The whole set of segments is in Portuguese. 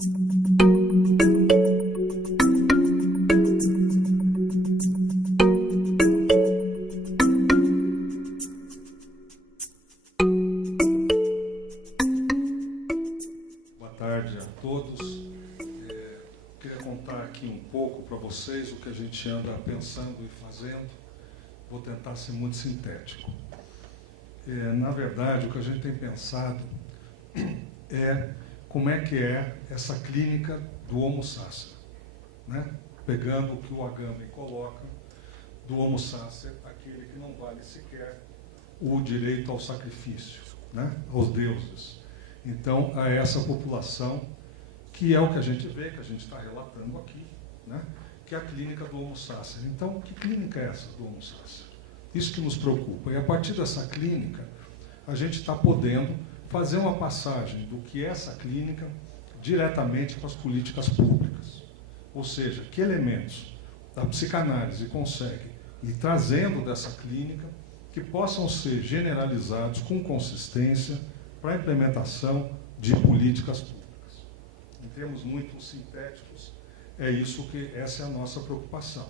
Boa tarde a todos. Queria contar aqui um pouco para vocês o que a gente anda pensando e fazendo. Vou tentar ser muito sintético. Na verdade, o que a gente tem pensado é como é que é essa clínica do Homo Sacer, né? Pegando o que o Agamben coloca do Homo Sacer, aquele que não vale sequer o direito ao sacrifício, né? Aos deuses. Então, a essa população, que é o que a gente vê, que a gente está relatando aqui, né? Que é a clínica do Homo Sacer. Então, que clínica é essa do Homo Sacer? Isso que nos preocupa. E a partir dessa clínica, a gente está podendo fazer uma passagem do que é essa clínica diretamente para as políticas públicas. Ou seja, que elementos da psicanálise consegue ir trazendo dessa clínica que possam ser generalizados com consistência para a implementação de políticas públicas. Em termos muito sintéticos, essa é a nossa preocupação.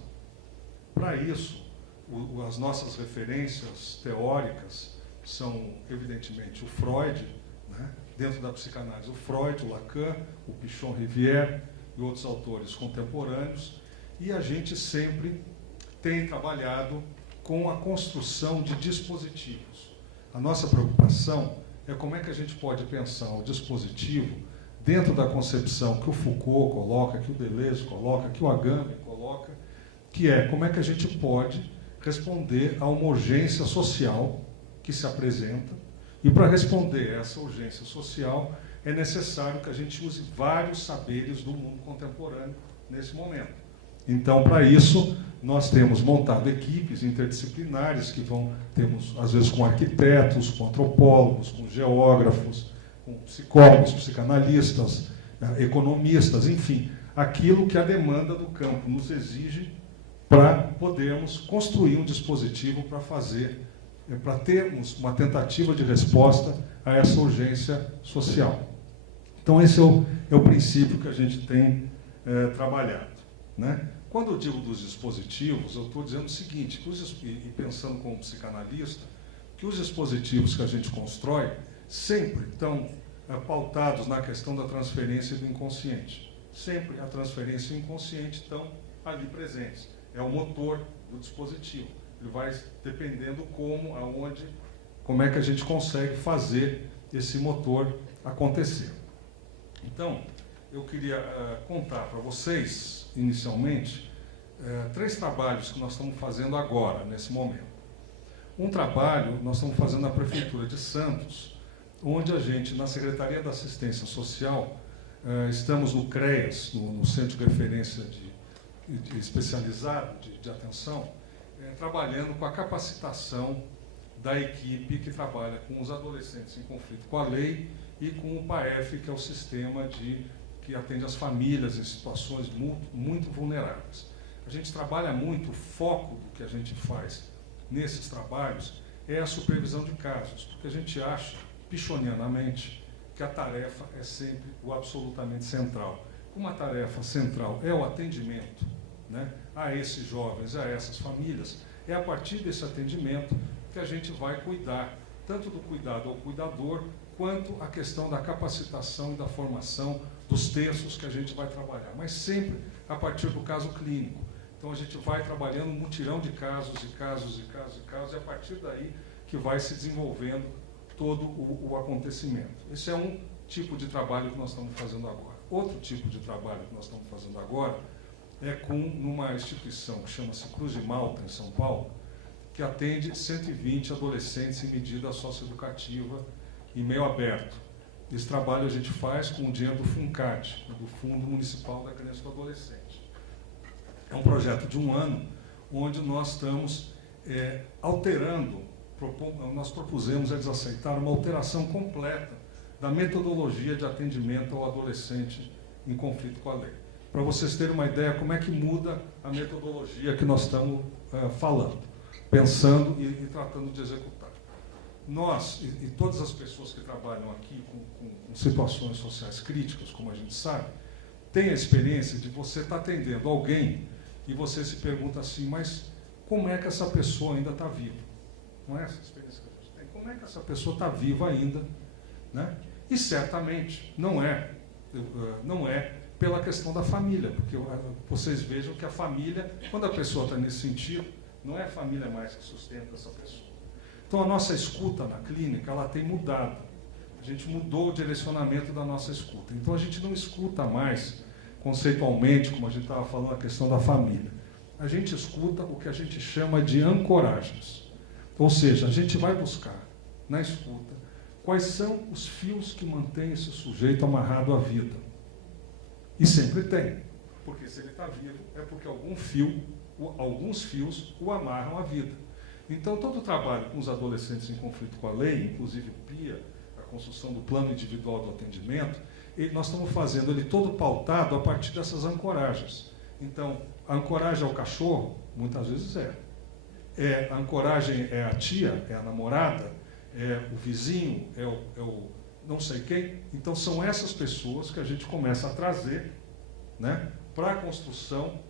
Para isso, as nossas referências teóricas são, evidentemente, o Freud, né? Dentro da psicanálise, o Freud, o Lacan, o Pichon-Rivière e outros autores contemporâneos, e a gente sempre tem trabalhado com a construção de dispositivos. A nossa preocupação é como é que a gente pode pensar o dispositivo dentro da concepção que o Foucault coloca, que o Deleuze coloca, que o Agamben coloca, que é como é que a gente pode responder a uma urgência social que se apresenta, e para responder a essa urgência social é necessário que a gente use vários saberes do mundo contemporâneo nesse momento. Então, para isso, nós temos montado equipes interdisciplinares que temos, às vezes, com arquitetos, com antropólogos, com geógrafos, com psicólogos, psicanalistas, economistas, enfim, aquilo que a demanda do campo nos exige para podermos construir um dispositivo para termos uma tentativa de resposta a essa urgência social. Então, esse é o princípio que a gente tem trabalhado, né? Quando eu digo dos dispositivos, eu estou dizendo o seguinte, e pensando como psicanalista, que os dispositivos que a gente constrói sempre estão pautados na questão da transferência do inconsciente. Sempre a transferência e o inconsciente estão ali presentes. É o motor do dispositivo. Ele vai dependendo como é que a gente consegue fazer esse motor acontecer. Então, eu queria contar para vocês, inicialmente, 3 trabalhos que nós estamos fazendo agora, nesse momento. Um trabalho nós estamos fazendo na Prefeitura de Santos, onde a gente, na Secretaria da Assistência Social, estamos no CREAS, no Centro de Referência Especializado de Atenção, trabalhando com a capacitação da equipe que trabalha com os adolescentes em conflito com a lei e com o PAEF, que é o sistema que atende as famílias em situações muito vulneráveis. A gente trabalha muito, o foco do que a gente faz nesses trabalhos é a supervisão de casos, porque a gente acha, pichonianamente, que a tarefa é sempre o absolutamente central. Como a tarefa central é o atendimento, né, a esses jovens, a essas famílias, é a partir desse atendimento que a gente vai cuidar, tanto do cuidado ao cuidador, quanto a questão da capacitação e da formação dos textos que a gente vai trabalhar, mas sempre a partir do caso clínico. Então a gente vai trabalhando um mutirão de casos, e a partir daí que vai se desenvolvendo todo o acontecimento. Esse é um tipo de trabalho que nós estamos fazendo agora. Outro tipo de trabalho que nós estamos fazendo agora é numa instituição que chama-se Cruz de Malta, em São Paulo, que atende 120 adolescentes em medida socioeducativa em meio aberto. Esse trabalho a gente faz com o dinheiro do FUNCAD, do Fundo Municipal da Criança e do Adolescente. É um projeto de 1 ano, onde nós estamos alterando, nós propusemos, eles aceitaram, uma alteração completa da metodologia de atendimento ao adolescente em conflito com a lei. Para vocês terem uma ideia como é que muda a metodologia que nós estamos falando, pensando e tratando de executar. nós, e todas as pessoas que trabalham aqui com situações sociais críticas, como a gente sabe, têm a experiência de você estar atendendo alguém e você se pergunta assim, mas como é que essa pessoa ainda está viva? Não é essa experiência que a gente tem? Como é que essa pessoa está viva ainda? Né? E certamente não é pela questão da família, porque vocês vejam que a família, quando a pessoa está nesse sentido, não é a família mais que sustenta essa pessoa. Então a nossa escuta na clínica, ela tem mudado. A gente mudou o direcionamento da nossa escuta. Então a gente não escuta mais conceitualmente, como a gente estava falando, a questão da família. A gente escuta o que a gente chama de ancoragens. Ou seja, a gente vai buscar na escuta quais são os fios que mantêm esse sujeito amarrado à vida. E sempre tem. Porque se ele está vivo, é porque alguns fios o amarram à vida. Então, todo o trabalho com os adolescentes em conflito com a lei, inclusive o PIA, a construção do plano individual do atendimento, nós estamos fazendo ele todo pautado a partir dessas ancoragens. Então, a ancoragem ao cachorro, muitas vezes a ancoragem é a tia, é a namorada, é o vizinho, é o não sei quem. Então, são essas pessoas que a gente começa a trazer, né, para a construção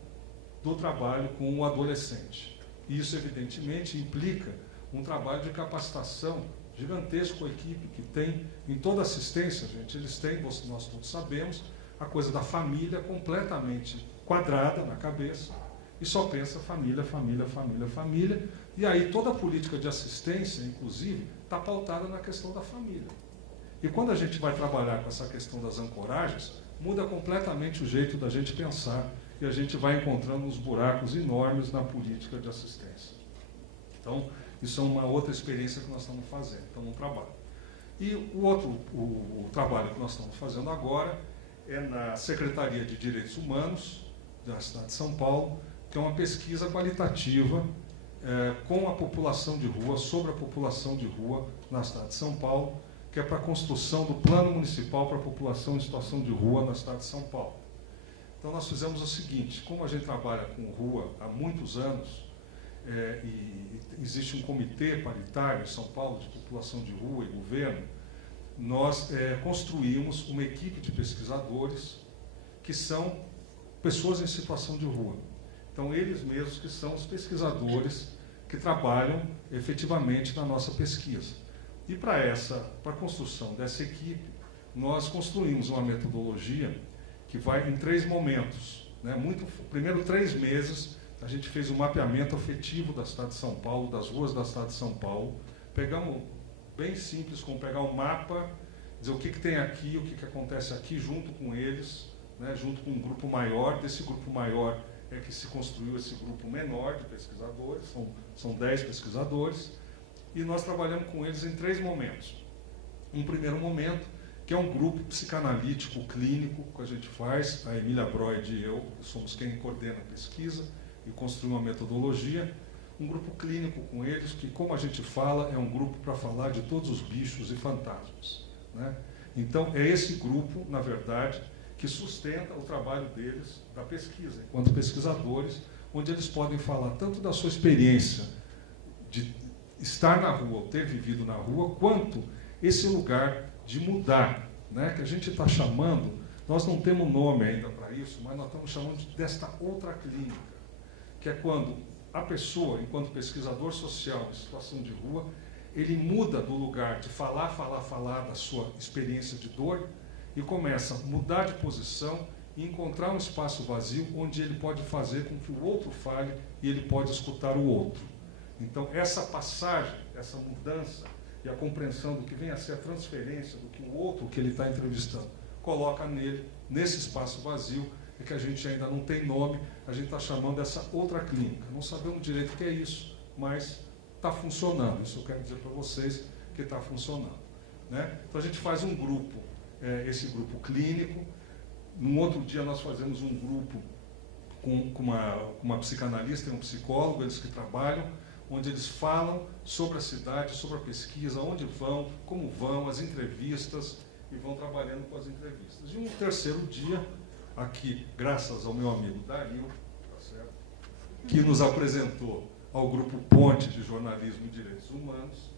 do trabalho com o adolescente. Isso, evidentemente, implica um trabalho de capacitação gigantesco, a equipe que tem em toda assistência, gente. Eles têm, nós todos sabemos, a coisa da família completamente quadrada na cabeça e só pensa família, família, família, família. E aí toda a política de assistência, inclusive, está pautada na questão da família. E quando a gente vai trabalhar com essa questão das ancoragens, muda completamente o jeito da gente pensar e a gente vai encontrando uns buracos enormes na política de assistência. Então, isso é uma outra experiência que nós estamos fazendo, então, no trabalho. E o trabalho que nós estamos fazendo agora é na Secretaria de Direitos Humanos da cidade de São Paulo, que é uma pesquisa qualitativa com a população de rua, sobre a população de rua na cidade de São Paulo, que é para a construção do Plano Municipal para a População em Situação de Rua na cidade de São Paulo. Então, nós fizemos o seguinte, como a gente trabalha com rua há muitos anos, e existe um comitê paritário em São Paulo de população de rua e governo, nós construímos uma equipe de pesquisadores que são pessoas em situação de rua. Então, eles mesmos que são os pesquisadores que trabalham efetivamente na nossa pesquisa. E para a construção dessa equipe, nós construímos uma metodologia que vai em 3 momentos. Né? Primeiro 3 meses, a gente fez um mapeamento afetivo da cidade de São Paulo, das ruas da cidade de São Paulo. Pegamos, bem simples, como pegar um mapa, dizer o que tem aqui, o que acontece aqui, junto com eles, né? Junto com um grupo maior. Desse grupo maior é que se construiu esse grupo menor de pesquisadores, são 10 pesquisadores, e nós trabalhamos com eles em 3 momentos. Um primeiro momento, que é um grupo psicanalítico clínico que a gente faz, a Emília Broid e eu, somos quem coordena a pesquisa e construiu uma metodologia, um grupo clínico com eles, que, como a gente fala, é um grupo para falar de todos os bichos e fantasmas. Né? Então, é esse grupo, na verdade, que sustenta o trabalho deles, da pesquisa, enquanto pesquisadores, onde eles podem falar tanto da sua experiência de estar na rua, ou ter vivido na rua, quanto esse lugar de mudar, né, que a gente está chamando, nós não temos nome ainda para isso, mas nós estamos chamando desta outra clínica, que é quando a pessoa, enquanto pesquisador social em situação de rua, ele muda do lugar de falar da sua experiência de dor e começa a mudar de posição e encontrar um espaço vazio onde ele pode fazer com que o outro fale e ele pode escutar o outro. Então, essa passagem, essa mudança e a compreensão do que vem a ser a transferência do que o outro que ele está entrevistando coloca nele, nesse espaço vazio, e que a gente ainda não tem nome, a gente está chamando dessa outra clínica. Não sabemos direito o que é isso, mas está funcionando. Isso eu quero dizer para vocês que está funcionando. Né? Então, a gente faz um grupo, esse grupo clínico. Num outro dia, nós fazemos um grupo com uma psicanalista e um psicólogo, eles que trabalham, onde eles falam sobre a cidade, sobre a pesquisa, onde vão, como vão, as entrevistas, e vão trabalhando com as entrevistas. E um terceiro dia, aqui, graças ao meu amigo Dario, tá certo? Que nos apresentou ao grupo Ponte de Jornalismo e Direitos Humanos,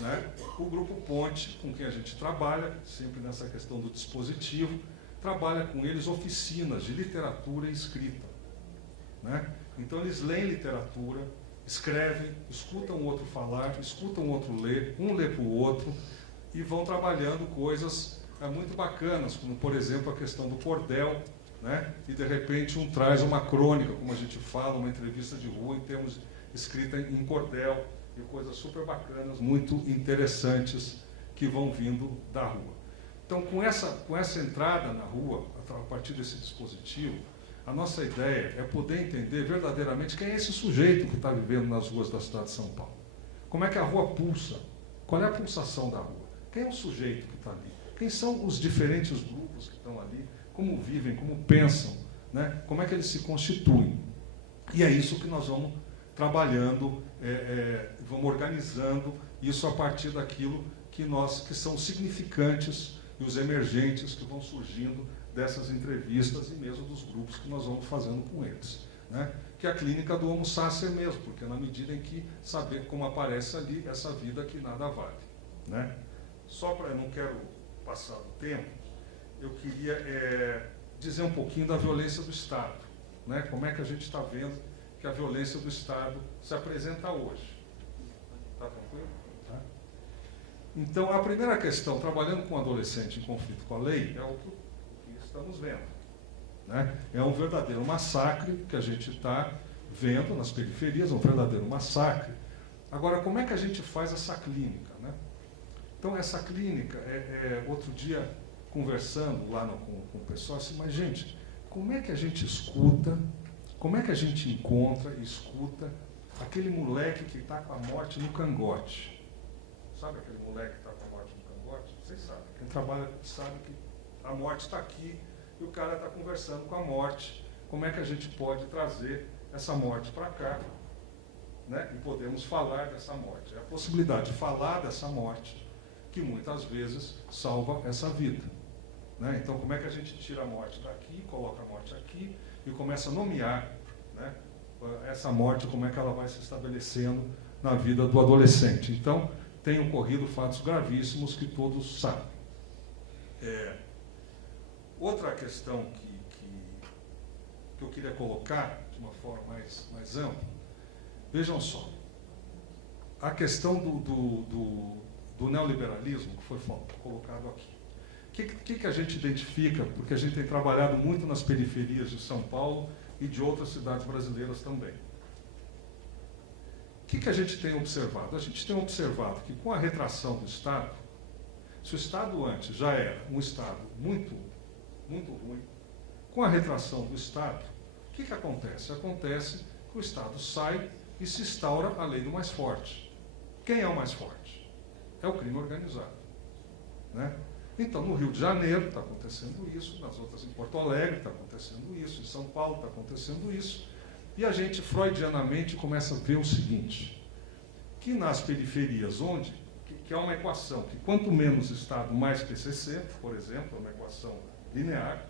né? O Grupo Ponte, com quem a gente trabalha, sempre nessa questão do dispositivo, trabalha com eles oficinas de literatura e escrita, né? Então eles leem literatura, escrevem, escutam o outro falar, escutam o outro ler, um lê para o outro, e vão trabalhando coisas muito bacanas, como, por exemplo, a questão do cordel, né? E, de repente, um traz uma crônica, como a gente fala, uma entrevista de rua, em termos escrita em cordel, e coisas super bacanas, muito interessantes, que vão vindo da rua. Então, com essa entrada na rua, a partir desse dispositivo, a nossa ideia é poder entender verdadeiramente quem é esse sujeito que está vivendo nas ruas da cidade de São Paulo. Como é que a rua pulsa? Qual é a pulsação da rua? Quem é o sujeito que está ali? Quem são os diferentes grupos que estão ali? Como vivem, como pensam, né? Como é que eles se constituem? E é isso que nós vamos trabalhando, vamos organizando isso a partir daquilo que são significantes e os emergentes que vão surgindo dessas entrevistas e mesmo dos grupos que nós vamos fazendo com eles, né? Que é a clínica do Homo Sacer mesmo, porque na medida em que saber como aparece ali essa vida que nada vale, né? Só para, eu não quero passar do tempo, eu queria dizer um pouquinho da violência do Estado, né? Como é que a gente está vendo que a violência do Estado se apresenta hoje. Está tranquilo? Tá? Então, a primeira questão, trabalhando com um adolescente em conflito com a lei, é o que estamos vendo, né? É um verdadeiro massacre que a gente está vendo nas periferias, um verdadeiro massacre. Agora, como é que a gente faz essa clínica, né? Então, essa clínica, outro dia, conversando lá com o pessoal, assim, mas, gente, como é que a gente escuta, como é que a gente encontra e escuta aquele moleque que está com a morte no cangote? Sabe aquele moleque que está com a morte no cangote? Vocês sabem. Quem trabalha sabe que a morte está aqui e o cara está conversando com a morte. Como é que a gente pode trazer essa morte para cá, né? E podemos falar dessa morte. É a possibilidade de falar dessa morte que muitas vezes salva essa vida, né? Então, como é que a gente tira a morte daqui, coloca a morte aqui e começa a nomear, né, essa morte, como é que ela vai se estabelecendo na vida do adolescente. Então, tem ocorrido fatos gravíssimos que todos sabem. Outra questão que eu queria colocar de uma forma mais ampla, vejam só, a questão do neoliberalismo que foi colocado aqui. O que a gente identifica, porque a gente tem trabalhado muito nas periferias de São Paulo e de outras cidades brasileiras também. O que a gente tem observado? A gente tem observado que com a retração do Estado, se o Estado antes já era um Estado muito, muito ruim, com a retração do Estado, o que acontece? Acontece que o Estado sai e se instaura a lei do mais forte. Quem é o mais forte? É o crime organizado, né? Então, no Rio de Janeiro está acontecendo isso, nas outras, em Porto Alegre está acontecendo isso, em São Paulo está acontecendo isso, e a gente, freudianamente, começa a ver o seguinte, que nas periferias, que é uma equação, que quanto menos Estado, mais PCC, por exemplo, é uma equação linear,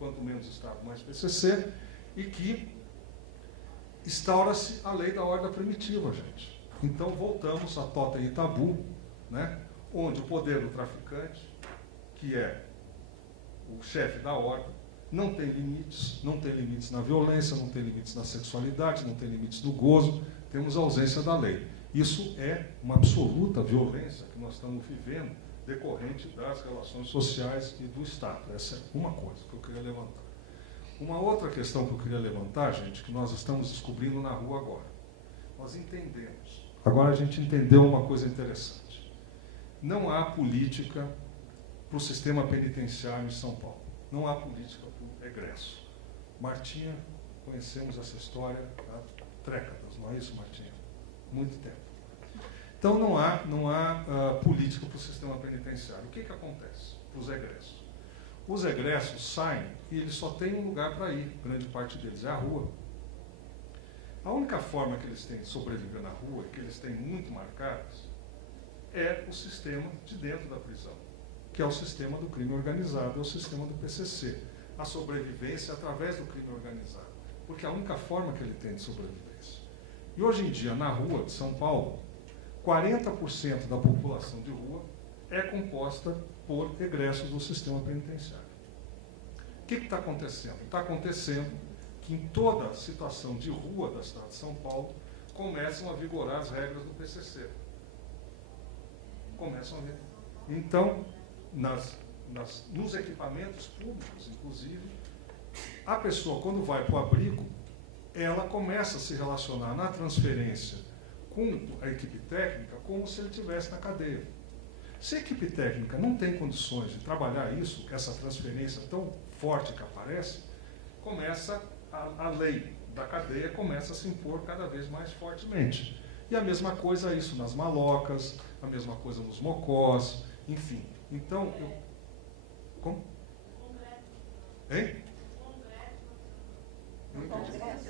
quanto menos Estado, mais PCC, e que instaura-se a lei da ordem primitiva, gente. Então, voltamos a totem e tabu, né, onde o poder do traficante, que é o chefe da ordem, não tem limites na violência, não tem limites na sexualidade, não tem limites no gozo, temos a ausência da lei. Isso é uma absoluta violência que nós estamos vivendo, decorrente das relações sociais e do Estado. Essa é uma coisa que eu queria levantar. Uma outra questão que eu queria levantar, gente, que nós estamos descobrindo na rua agora. Nós entendemos. Agora a gente entendeu uma coisa interessante. Não há política para o sistema penitenciário em São Paulo. Não há política para o egresso. Martinha, conhecemos essa história há décadas, não é isso, Martinha? Muito tempo. Então não há política para o sistema penitenciário. O que acontece para os egressos? Os egressos saem e eles só têm um lugar para ir, grande parte deles é a rua. A única forma que eles têm de sobreviver na rua, que eles têm muito marcadas, é o sistema de dentro da prisão, que é o sistema do crime organizado, é o sistema do PCC. A sobrevivência através do crime organizado, porque é a única forma que ele tem de sobrevivência. E hoje em dia, na rua de São Paulo, 40% da população de rua é composta por egressos do sistema penitenciário. O que está acontecendo? Está acontecendo que em toda situação de rua da cidade de São Paulo começam a vigorar as regras do PCC. Começam a ver. Então, nos equipamentos públicos, inclusive, a pessoa, quando vai para o abrigo, ela começa a se relacionar na transferência com a equipe técnica como se ele estivesse na cadeia. Se a equipe técnica não tem condições de trabalhar isso, essa transferência tão forte que aparece, começa a lei da cadeia começa a se impor cada vez mais fortemente. E a mesma coisa isso nas malocas, a mesma coisa nos mocós, enfim. Então, como? Hein? Do Congresso.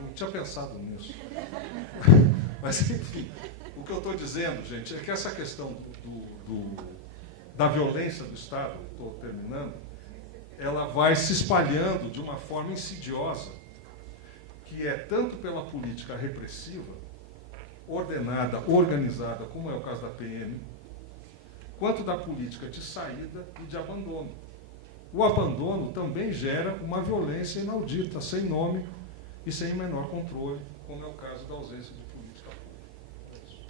Não tinha pensado nisso. Mas, enfim, o que eu estou dizendo, gente, é que essa questão da violência do Estado, estou terminando, ela vai se espalhando de uma forma insidiosa, que é tanto pela política repressiva, ordenada, organizada, como é o caso da PM, quanto da política de saída e de abandono. O abandono também gera uma violência inaudita, sem nome e sem menor controle, como é o caso da ausência de política pública. É isso.